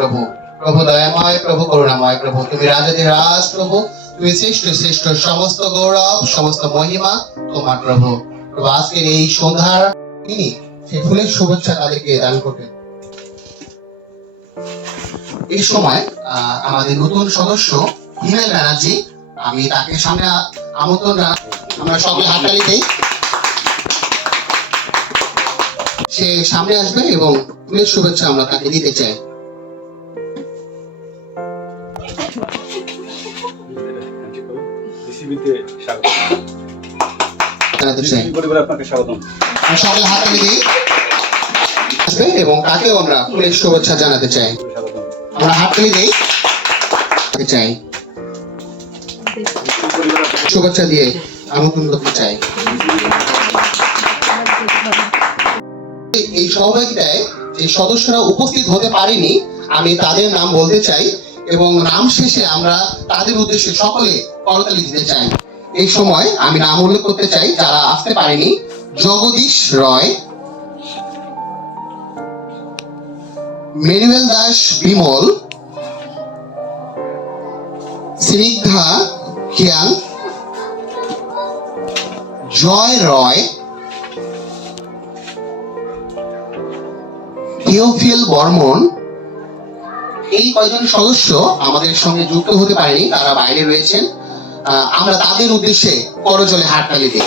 প্রভু। প্রভু দয়াময়, প্রভু করুণাময় প্রভু। তুমি রাজাদের রাজ প্রভু। তুমি শ্রেষ্ঠ শ্রেষ্ঠ সমস্ত গৌরব, সমস্ত মহিমা তোমার প্রভু। প্রভু, আজকের এই সন্ধ্যার তিনি সেই ফুলের শুভেচ্ছা তাদেরকে দান করবেন। এই সময় আমাদের নতুন সদস্য হিমেল ব্যানার্জি, আমি তাকে সামনে আমন্ত্রণ আমরা সকলে হাততালি দেই। সে সামনে আসবে এবং ফুলের শুভেচ্ছা আমরা তাকে দিতে চাই। জানাতে চাই ডিসিবি আপনাকে স্বাগতম। সকলে হাততালি দিই আসবে এবং তাকেও আমরা শুভেচ্ছা জানাতে চাই। আমরা হাততালি দিই। চাই। শুভেচ্ছা দিয়ে আমন্ত্রণ করতে চাই। এই- সহযোগিতায় যে সদস্যরা উপস্থিত হতে পারেনি আমি তাদের নাম বলতে চাই এবং নাম শেষে আমরা তাদের উদ্দেশ্যে সকলে করতালি দিতে চাই। এই সময় আমি নাম উল্লেখ করতে চাই যারা আসতে পারেনি। Jagadish Roy, Manuel Das Bimal, Snigdha Khiang, Joy Roy, Theophil Barman. এই কয়জন সদস্য আমাদের সঙ্গে যুক্ত হতে পারেনি, তারা বাইরে রয়েছেন। আমরা তাদের উদ্দেশ্যে করজলে হাততালি দিই।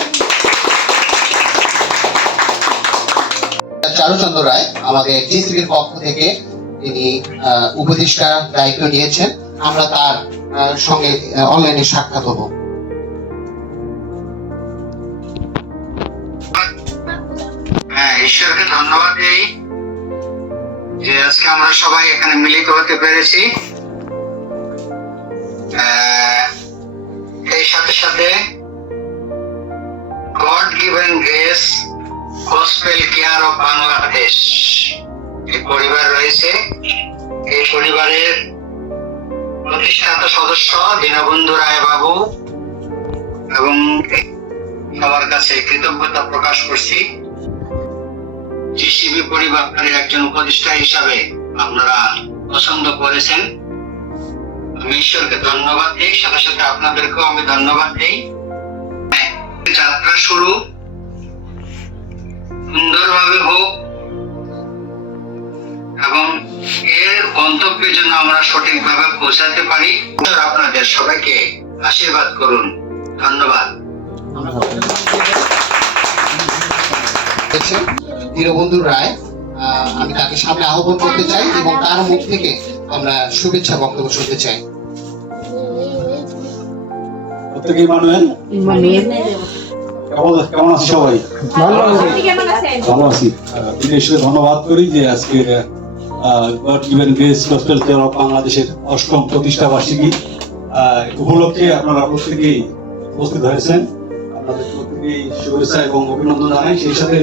চারুচন্দ্র রায় আমাদের জিসিবির পক্ষ থেকে তিনি আহ, উপদেষ্টার দায়িত্ব নিয়েছেন। আমরা তার সঙ্গে অনলাইনে সাক্ষাৎ হব। হ্যাঁ ঈশ্বরকে ধন্যবাদ দেই যে আজকে আমরা সবাই এখানে মিলিত হতে পেরেছি। গসপেল কেয়ার অফ বাংলাদেশ এই পরিবার রয়েছে। এই পরিবারের প্রতিষ্ঠাতা সদস্য দীনবন্ধু রায় বাবু এবং সবার কাছে কৃতজ্ঞতা প্রকাশ করছি। জিসিবি পরিবারের একজন উপদেষ্টা হিসাবে আপনারা পছন্দ করেছেন। আমি ঈশ্বরকে ধন্যবাদ দিই। সাথে সাথে আপনাদেরকেও আমি ধন্যবাদ দিই। যাত্রা শুরু। সুন্দরভাবে হোক এবং এর গন্তব্যে যেন আমরা সঠিকভাবে পৌঁছাতে পারি আপনাদের সবাইকে আশীর্বাদ করুন। ধন্যবাদ। দীনবন্ধু রায় আহ, আমি তাকে সামনে আহ্বান করতে চাই এবং তার মুখ থেকে আমরা শুভেচ্ছা বক্তব্য শুনতে চাই। প্রত্যেকেই মানুয়েল কেমন আছে? সবাই? ভালো আছি। ধন্যবাদ করি যে আজকে God given grace gospel care of বাংলাদেশের অষ্টম প্রতিষ্ঠা বার্ষিকী উপলক্ষে আপনারা প্রত্যেকেই উপস্থিত হয়েছেন। আপনাদের প্রত্যেকেই শুভেচ্ছা এবং অভিনন্দন জানাই। সেই সাথে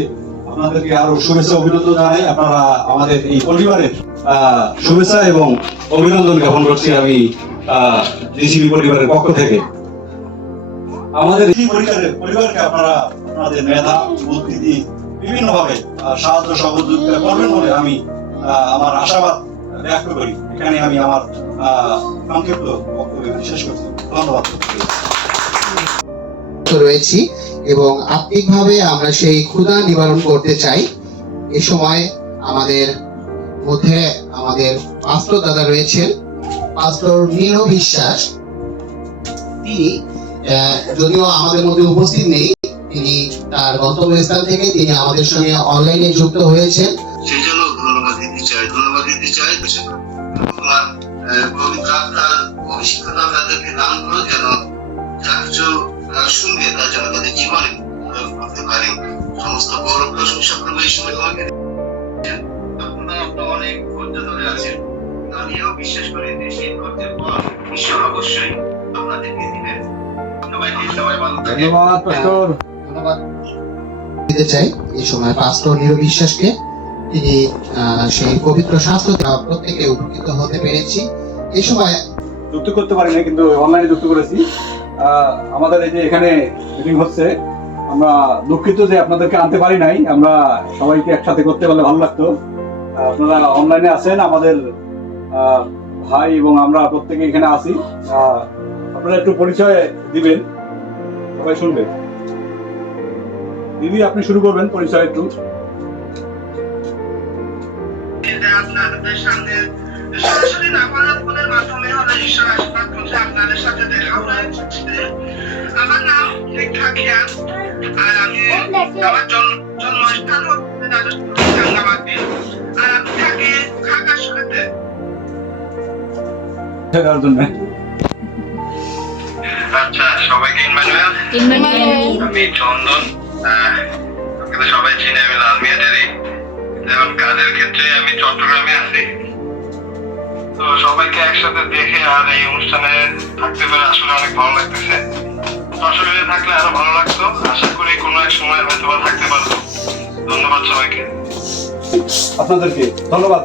আপনাদেরকে আরও শুভেচ্ছা অভিনন্দন জানাই। আপনারা আমাদের এই পরিবারের আহ, শুভেচ্ছা এবং অভিনন্দন জ্ঞাপন করছি আমি ডিসিবি পরিবারের পক্ষ থেকে। আমাদের এই পরিবারের পরিবারকে আপনারা, আপনাদের মেধা বুদ্ধি দিয়ে বিভিন্ন ভাবে সাহায্য সহযোগিতা করবেন বলে আমি আমার আশাবাদ ব্যক্ত করি। এখানে আমি আমার সংক্ষিপ্ত বক্তব্য শেষ করছি। ধন্যবাদ। রয়েছি এবং আত্মিকভাবে আমরা সেই ক্ষুধা নিবারণ করতে চাই। এ সময় আমাদের মধ্যে আমাদের পাস্টর দাদা রয়েছেন। পাস্টর নীল বিশ্বাস। তিনি যদিও আমাদের মধ্যে উপস্থিত নেই, তিনি তার গন্তব্যস্থান থেকে তিনি আমাদের সঙ্গে অনলাইনে যুক্ত হয়েছেন। সেই জন্য ধন্যবাদ দিতে চাই, ধন্যবাদ দিতে চাই। তাদেরকে দান করো যেন যা কিছু শুনবে তা যেন তাদের জীবনে করতে পারে। সমস্ত গৌরব প্রশংসা করব এই সময় তোমাকে। ধন্যবাদ দিতে চাই এই সময় পাস্টর তিনি সেই পবিত্র শাস্ত্র দ্বারা প্রত্যেকে উপকৃত হতে পেরেছি। এই সময় যুক্ত করতে পারি না কিন্তু অনলাইনে যুক্ত করেছি। আমাদের এই যে এখানে মিটিং হচ্ছে আমরা দুঃখিত যে আপনাদেরকে আনতে পারি নাই। আমরা সবাইকে একসাথে করতে পারলে ভালো লাগতো। আপনারা অনলাইনে আছেন আমাদের আহ, ভাই এবং আমরা প্রত্যেকে এখানে আছি। আহ, আপনারা একটু পরিচয় দিবেন। সবাই শুনবে। দিদি আপনি শুরু করবেন পরিচয় একটু আপনাদের সামনে সরাসরি না ফোনের মাধ্যমে হলো ঈশ্বর আশীর্বাদ করছে আপনাদের সাথে দেখা হয়েছে আমার নাম আর আমি আমার জন্ম জন্মস্থান হচ্ছে আর আমি থাকি জন্য আচ্ছা সবাইকে ইনভাইট আমি চন্দন। আহ, আপনারা সবাই চিনে আমি লাল মিয়াদেরই যেমন কাজের ক্ষেত্রে আমি চট্টগ্রামে আছি। তো সবাইকে একসাথে দেখে আর এই অনুষ্ঠানে থাকতে পেরে আসলে অনেক ভালো লাগতেছে। সশরীরে থাকলে আরও ভালো লাগতো। আশা করি কোনো এক সময় হয়তো থাকতে পারব। ধন্যবাদ সবাইকে। আপনাদেরকে ধন্যবাদ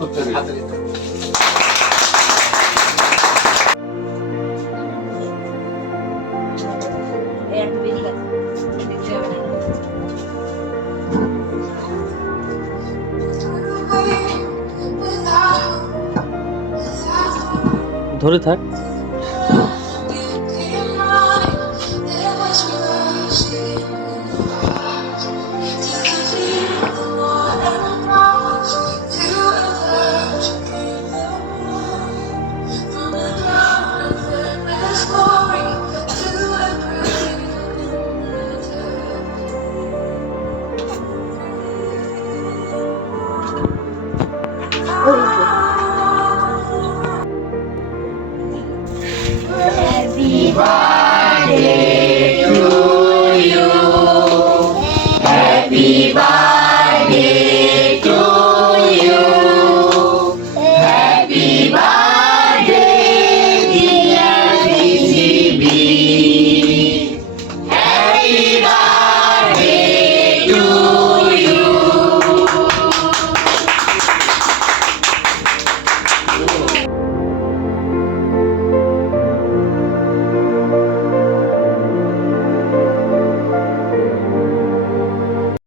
ধরে থাক।